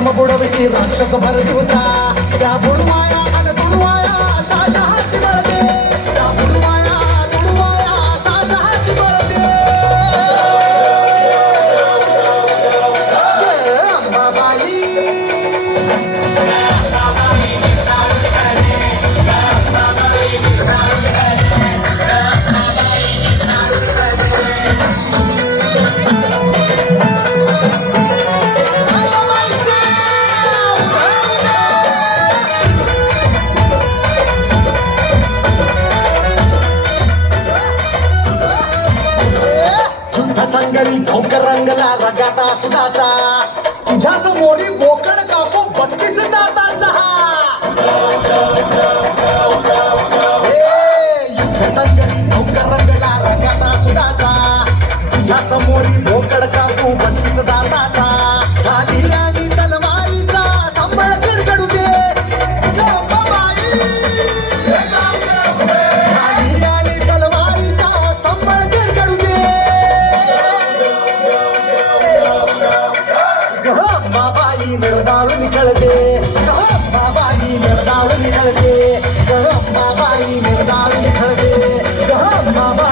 బ్రహ్మగుడవికి రాక్షస భర దివస युद्ध संगरी धोकर रंगला रगाता सुदाचा तुझ्या समोरी बोकड कापू बत्तीस दाताचा रंगला रगाता सुदाचा तुझ्या समोरी बोकड निखळते बाबाई निर्दाळून निखळते बाबाई निर्दाळून निखळते बाबाई निर्दाळून निखळते बाबा